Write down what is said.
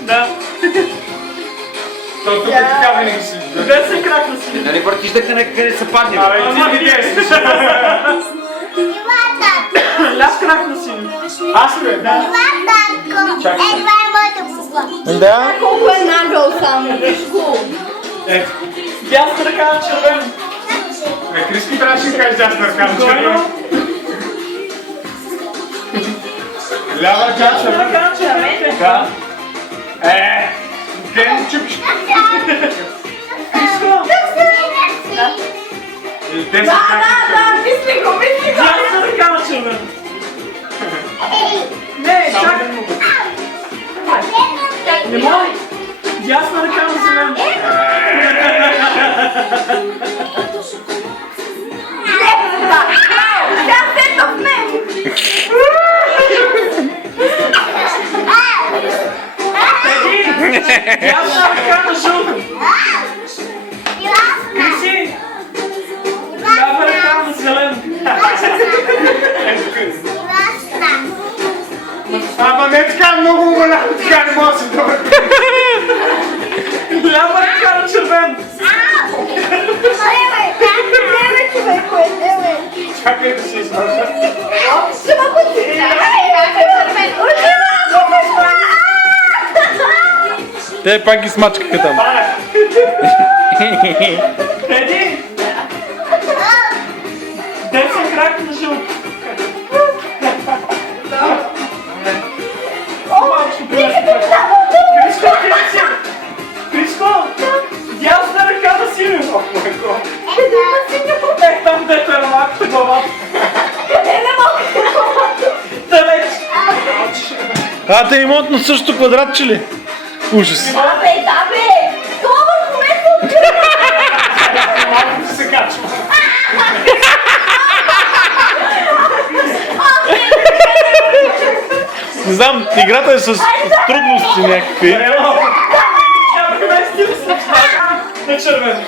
Да. То тук така винаги си. Десен крак на син. Нали въртиш да къде се падне? Абе, ти ми действаш. Ляв крак на син. Аз ли? Да. Да. Колко е нагъл само, виж го. Ето. Дясна ръка на червен. Криски трябваше да кажеш дясна ръка на червен. Лява ръка на Дясна червен. ръка на червен. Да. Ген чупиш. Криско. Да, мисли го. Дясна ръка на червен. Не, чакай. Не може. Дясна ръка на зелен. Тя се в мен. Дясна ръка на жълто. Криси. Лява ръка на зелен. Ама не така много умолявам, така не мога да се добре. Лява ръка на червен. Чакай да се измърша. Те пак ги смачкаха там. Еди. Десен крак на жълто. Криско, ти си. Криско. Дясна ръка на синьо. Ех, там дето е малката глава. Далеч. А, те имат на същото квадратче ли? Ужас. Малко се качва. Не знам, играта е с трудности някакви. Ела. Тя премести ли се на червен?